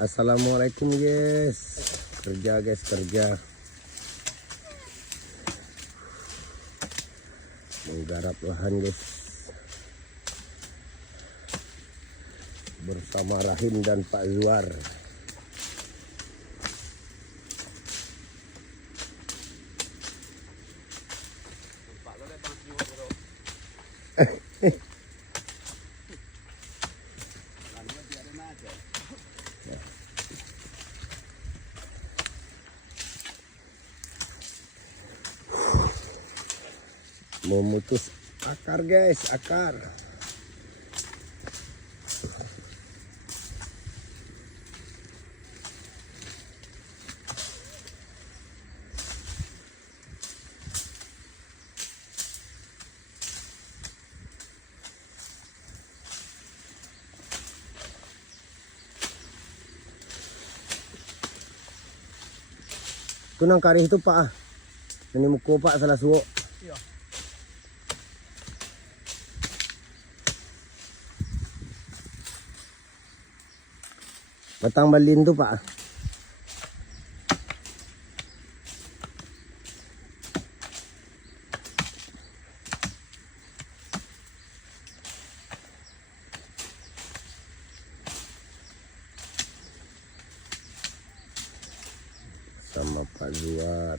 Assalamualaikum guys. Kerja guys, kerja. Menggarap lahan guys. Bersama Rahim dan Pak Zuar. Memutus akar guys, akar. Itu nang kari itu Pak. Ini muko Pak salah suwo. Iya. Batang balin tuh Pak. Sama Pak Zuar.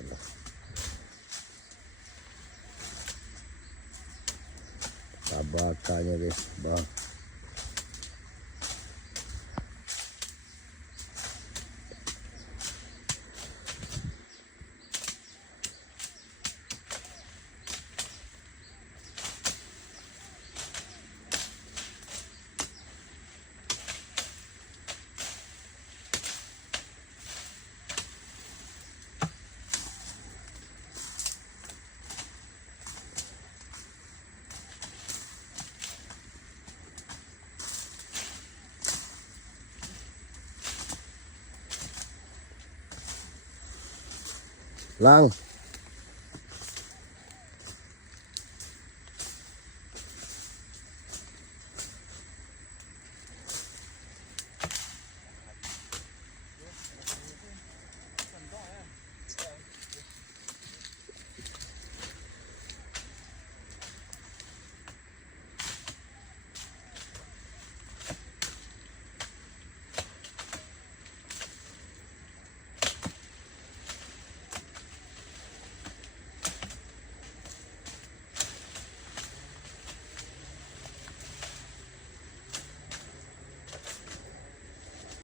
Tabakanya guys, dah. Lang.